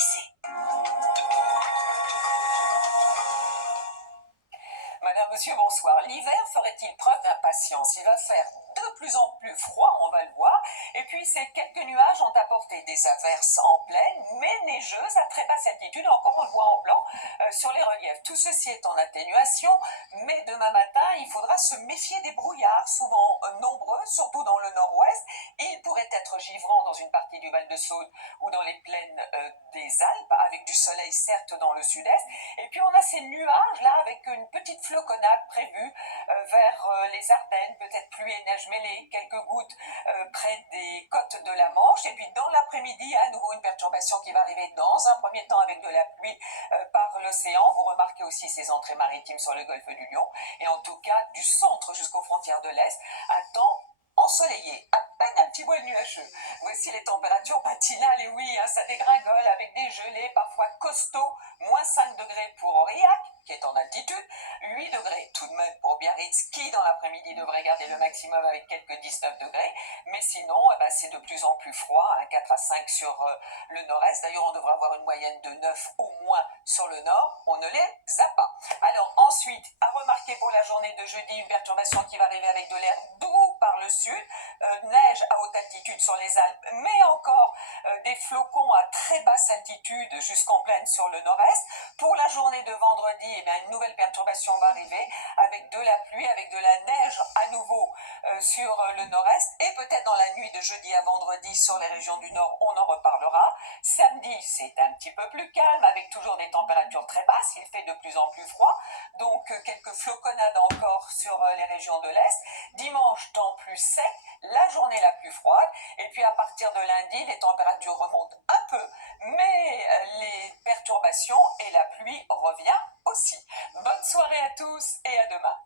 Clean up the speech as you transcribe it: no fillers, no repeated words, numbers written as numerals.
lycée. Madame, monsieur, bonsoir. L'hiver ferait-il preuve d'impatience? Il va faire de plus en plus froid, on va le voir. Et puis, ces quelques nuages ont apporté des averses en plaine, mais neigeuses à très basse altitude. Encore, on le voit en blanc sur les reliefs. Tout ceci est en atténuation, mais demain matin, il faudra se méfier des brouillards, souvent nombreux, surtout dans le nord-ouest. Ils pourraient être givrants dans une partie du Val-de-Saône ou dans les plaines des Alpes, avec du soleil certes dans le sud-est. Et puis, on a ces nuages-là avec une petite floconnade prévue vers les Ardennes, peut-être pluie et neige mêlée, quelques gouttes près des côtes de la Manche. Et puis dans l'après-midi, à nouveau une perturbation qui va arriver dans un premier temps avec de la pluie par l'océan. Vous remarquez aussi ces entrées maritimes sur le golfe du Lion. Et en tout cas, du centre jusqu'aux frontières de l'Est, un temps ensoleillé, à peine un petit voile nuageux. Voici les températures matinales, et oui, ça dégringole avec des gelées parfois costauds, moins 5 degrés pour Aurillac, qui est en altitude, 8 degrés tout de même pour Biarritz, qui dans l'après-midi devrait garder le maximum avec quelques 19 degrés, mais sinon, c'est de plus en plus froid, 4 à 5 sur le nord-est. D'ailleurs, on devrait avoir une moyenne de 9 au moins sur le nord, on ne les a pas. Alors ensuite, à remarquer pour la journée de jeudi, une perturbation qui va arriver avec de l'air doux par le sud, neige à haute altitude sur les Alpes, mais encore des flocons à très basse altitude jusqu'en plaine sur le nord-est. Pour la journée de vendredi, une nouvelle perturbation va arriver avec de la pluie, avec de la neige à nouveau sur le nord-est, et peut-être dans la nuit de jeudi à vendredi sur les régions du nord, on en reparlera. Samedi, c'est un petit peu plus calme avec toujours des températures très basses, il fait de plus en plus froid, donc quelques floconnades encore sur les régions de l'Est. Dimanche, temps plus sec, la journée la plus froide, et puis à partir de lundi, les températures remontent un peu, mais les perturbations et la pluie revient aussi. Bonne soirée à tous et à demain.